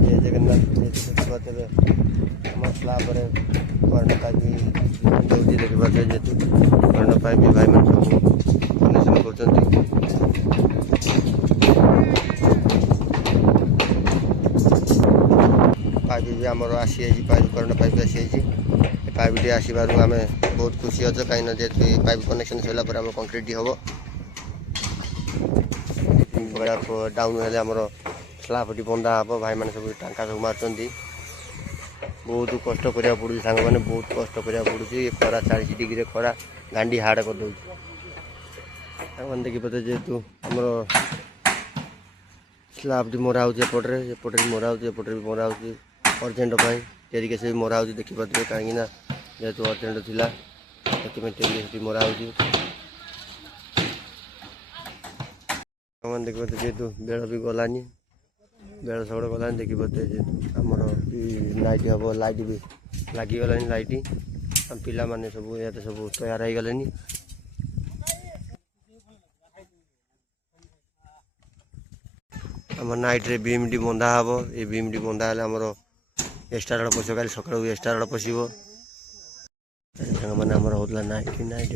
जय जगन्नाथ देखिए आम स्लाब कर्ण पाइप देखा जेहतु कर्ण पाइप भाई मैंने सब कनेक्शन कर पाइप भी आमर आसी पाइप कर्ण पाइप आसी पाइप टी आसबार आम बहुत खुशी अच्छे कहीं जेहतु पाइप कनेक्शन सरला आम कंक्रीट हम डाउन हेल्ले आमर स्लाब टी बंधा हे भाई मैंने सब टांका सब मार्च बहुत कष्ट करा पड़ू सांग मैंने बहुत कष्ट करा पड़ू खरा 40 डिग्री खरा गांडी हार्ड कर दे देखी पाते जेहेतु आमर स्लाब टी मरा होपटे भी मरा होपटे भी मरा हो अर्जेंट टेरिकेस भी मरा हो देखिपे कहीं जेहेतु अर्जेंट थिला टेरिकेस मरा हो देखिए जेहेतु बेल भी गलानी बेल सब गलानी देखिए जेहेतु आमर नाइट हम लाइट भी लगिगला लाइट पिला माने सब ये सब तैयार हो गले आम नाइट रे बीम टी बंधा हम ये बीम टी बंधा हेल्ले आमर एक्सट्रा रड पशो कल सका एक्सट्रा रड पशो मैंने होता नाइट नाइट